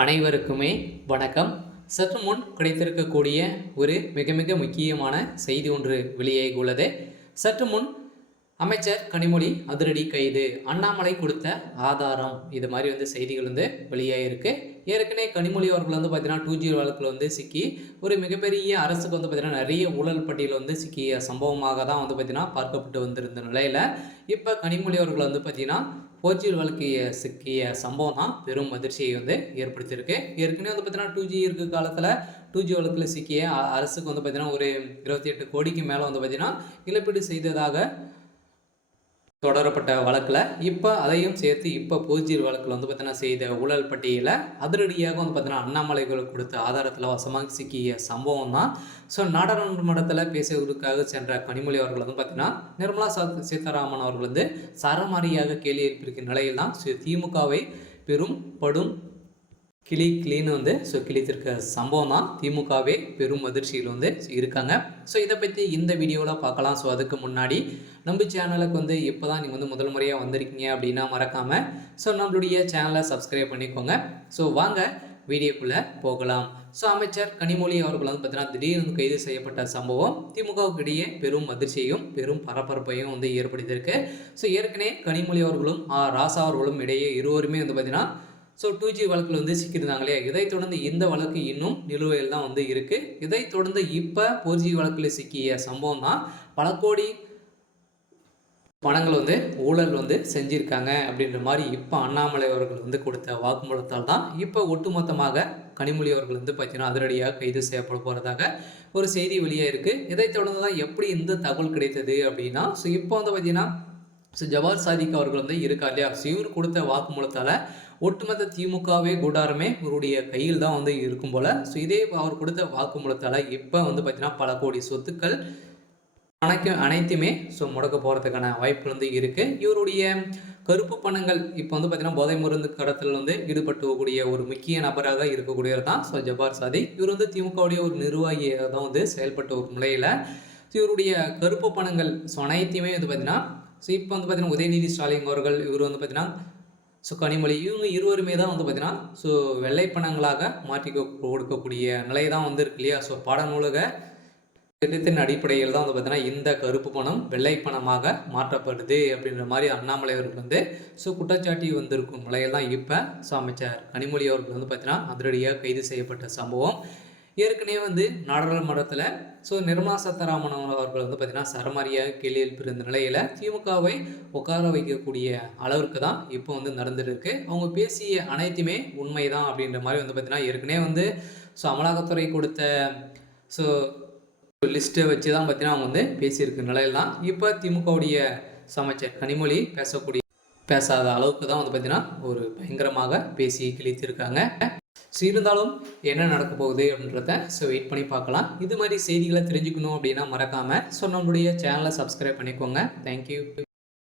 அனைவருக்குமே வணக்கம். சற்று முன் கிடைத்திருக்கக்கூடிய ஒரு மிக மிக முக்கியமான செய்தி ஒன்று வெளியாகி உள்ளது. சற்று முன் அமைச்சர் கனிமொழி அதிரடி கைது, அண்ணாமலை கொடுத்த ஆதாரம், இது மாதிரி செய்திகள் வெளியாகிருக்கு. ஏற்கனவே கனிமொழி அவர்கள் பார்த்தீங்கன்னா 2G வழக்கில் சிக்கி ஒரு மிகப்பெரிய அரசுக்கு பார்த்தீங்கன்னா நிறைய ஊழல் பட்டியல் சிக்கிய சம்பவமாக தான் பார்த்தீங்கன்னா பார்க்கப்பட்டு வந்திருந்த நிலையில் இப்போ கனிமொழி அவர்கள் பார்த்தீங்கன்னா 4G வழக்கிய சிக்கிய சம்பவம் தான் பெரும் அதிர்ச்சியை ஏற்படுத்தியிருக்கு. ஏற்கனவே பார்த்தீங்கன்னா 2G இருக்க காலத்தில் 2G வழக்கில் சிக்கிய அரசுக்கு பார்த்தீங்கன்னா ஒரு 28 கோடிக்கு மேலே பார்த்தீங்கன்னா இழப்பீடு செய்ததாக தொடரப்பட்ட வழக்கில் இப்போ அதையும் சேர்த்து இப்போ 4G வழக்கில் பார்த்தீங்கன்னா செய்த ஊழல் பட்டியலை அதிரடியாக பார்த்தீங்கன்னா அண்ணாமலைகளுக்கு கொடுத்த ஆதாரத்தில் வசமாக சிக்கிய சம்பவம் தான். ஸோ நாடாளுமன்றத்தில் பேசுவதற்காக சென்ற கனிமொழி அவர்கள் பார்த்தீங்கன்னா நிர்மலா சீதாராமன் அவர்கள் சரமாரியாக கேள்வி எழுப்பியிருக்கிற நிலையில் தான் திமுகவை பெரும் படும் கிளின்னு கிழித்திருக்க சம்பவம் தான் திமுகவே பெரும் அதிர்ச்சியில் இருக்காங்க. ஸோ இதை பற்றி இந்த வீடியோவில் பார்க்கலாம். ஸோ அதுக்கு முன்னாடி நம்ம சேனலுக்கு இப்போ தான் நீங்கள் முதல் முறையாக வந்திருக்கீங்க அப்படின்னா மறக்காமல் நம்மளுடைய சேனலை சப்ஸ்கிரைப் பண்ணிக்கோங்க. ஸோ வாங்க வீடியோக்குள்ளே போகலாம். ஸோ அமைச்சர் கனிமொழி அவர்கள் பார்த்தீங்கன்னா திடீர்னு கைது செய்யப்பட்ட சம்பவம் திமுகவுக்கு இடையே பெரும் அதிர்ச்சியையும் பெரும் பரபரப்பையும் ஏற்படுத்தியிருக்கு. ஸோ ஏற்கனவே கனிமொழி அவர்களும் ராசா அவர்களும் இடையே இருவருமே பார்த்தீங்கன்னா 2G வழக்கில் சிக்கியிருந்தாங்க இல்லையா. இதை தொடர்ந்து இந்த வழக்கு இன்னும் நிலுவையில் தான் இருக்குது. இதை தொடர்ந்து இப்போ 4G வழக்கில் சிக்கிய சம்பவம் தான் பல கோடி பணங்கள் ஊழல் செஞ்சுருக்காங்க அப்படின்ற மாதிரி இப்போ அண்ணாமலை அவர்கள் கொடுத்த வாக்குமூலத்தால் தான் இப்போ ஒட்டுமொத்தமாக கனிமொழி அவர்கள் பார்த்தீங்கன்னா அதிரடியாக கைது செய்யப்பட போகிறதாக ஒரு செய்தி வெளியாக இருக்குது. இதை தொடர்ந்து தான் எப்படி இந்த தகவல் கிடைத்தது அப்படின்னா இப்போ பார்த்தீங்கன்னா ஜவார் சாதிக் அவர்கள் இருக்கா இல்லையா. இவர் கொடுத்த வாக்குமூலத்தால் ஒட்டுமொத்த திமுகவே கூடாரமே இவருடைய கையில் தான் இருக்கும் போல். ஸோ இதே அவர் கொடுத்த வாக்குமூலத்தால் இப்போ பார்த்தீங்கன்னா பல கோடி சொத்துக்கள் அனைத்துமே முடக்க போகிறதுக்கான வாய்ப்பு இருக்குது. இவருடைய கருப்பு பணங்கள் இப்போ பார்த்தீங்கன்னா போதை மருந்து கடத்தல் ஈடுபட்டுக்கூடிய ஒரு முக்கிய நபராக இருக்கக்கூடியவர் தான் ஜவார் சாதிக். இவர் திமுகவுடைய ஒரு நிர்வாகியாக தான் செயல்பட்ட ஒரு நிலையில் இவருடைய கருப்பு பணங்கள் அனைத்தையுமே பார்த்தீங்கன்னா இப்போ பார்த்தீங்கன்னா உதயநிதி ஸ்டாலின் அவர்கள் இவர் பார்த்தீங்கன்னா கனிமொழி இவங்க இருவருமே தான் பார்த்தீங்கன்னா வெள்ளை பணங்களாக மாற்றி கொடுக்கக்கூடிய நிலை தான் இருக்கு இல்லையா. பாடநூலக திட்டத்தின் அடிப்படையில் தான் பார்த்தீங்கன்னா இந்த கருப்பு பணம் வெள்ளை பணமாக மாற்றப்படுது அப்படின்ற மாதிரி அண்ணாமலை அவர்கள் குற்றச்சாட்டி வந்திருக்கும் நிலையில் தான் இப்போ அமைச்சர் கனிமொழி அவர்கள் பார்த்தீங்கன்னா அதிரடியாக கைது செய்யப்பட்ட சம்பவம். ஏற்கனவே நாடாளுமன்றத்தில் நிர்மலா சீதாராமன் அவர்கள் பார்த்தீங்கன்னா சரமாரியாக கேள்வி எழுப்பியிருந்த நிலையில் திமுகவை உட்கார வைக்கக்கூடிய அளவிற்கு தான் இப்போ நடந்துருக்கு. அவங்க பேசிய அனைத்துமே உண்மை தான் அப்படின்ற மாதிரி பார்த்தீங்கன்னா ஏற்கனவே அமலாக்கத்துறை கொடுத்த லிஸ்ட்டை வச்சு தான் பார்த்தீங்கன்னா அவங்க பேசியிருக்க நிலையில் தான் இப்போ திமுகவுடைய அமைச்சர் கனிமொழி பேசாத அளவுக்கு தான் பார்த்தீங்கன்னா ஒரு பயங்கரமாக பேசி கிழித்திருக்காங்க. இருந்தாலும் என்ன நடக்க போகுது அப்படின்றத வெயிட் பண்ணி பார்க்கலாம். இது மாதிரி செய்திகளை தெரிஞ்சுக்கணும் அப்படின்னா மறக்காமல் நம்மளுடைய சேனலை சப்ஸ்கிரைப் பண்ணிக்கோங்க. தேங்க்யூ.